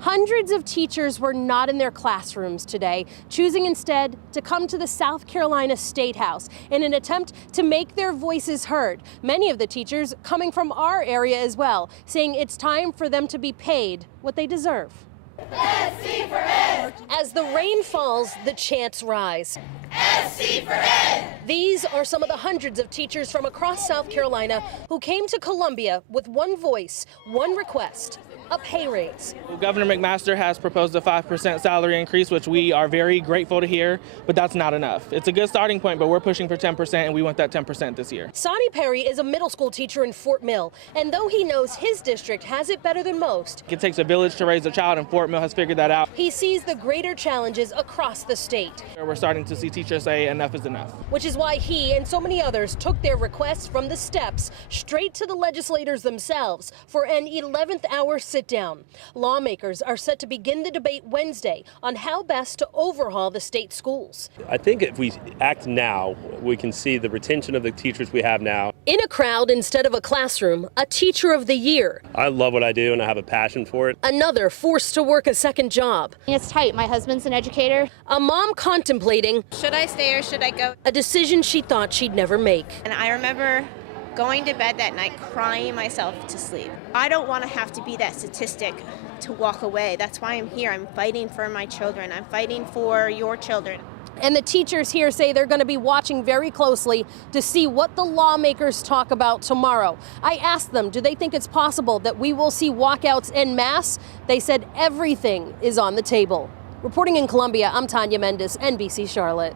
Hundreds of teachers were not in their classrooms today, choosing instead to come to the South Carolina State House in an attempt to make their voices heard. Many of the teachers coming from our area as well, saying it's time for them to be paid what they deserve. SC for Ed! As the rain falls, the chants rise. SC for Ed! These are some of the hundreds of teachers from across South Carolina who came to Columbia with one voice, one request: a pay raise. Governor McMaster has proposed a 5% salary increase, which we are very grateful to hear, but that's not enough. It's a good starting point, but we're pushing for 10%, and we want that 10% this year. Sonny Perry is a middle school teacher in Fort Mill, and though he knows his district has it better than most, It takes a village to raise a child, and Fort Mill has figured that out. he sees the greater challenges across the state, We're starting to see teachers say enough is enough. which is why he and so many others took their requests from the steps straight to the legislators themselves for an 11th hour sit-down. Lawmakers are set to begin the debate Wednesday on how best to overhaul the state schools. I think if we act now, we can see the retention of the teachers we have now. In a crowd instead of a classroom, a Teacher of the Year. I love what I do and I have a passion for it. Another forced to work a second job. It's tight. My husband's an educator. A mom contemplating Should I stay or should I go? a decision she thought she'd never make. And I remember going to bed that night crying myself to sleep. I don't want to have to be that statistic to walk away. That's why I'm here. I'm fighting for my children. I'm fighting for your children. And the teachers here say they're going to be watching very closely to see what the lawmakers talk about tomorrow. I asked them, do they think it's possible that we will see walkouts en masse? They said everything is on the table. Reporting in Columbia, I'm Tanya Mendes, NBC Charlotte.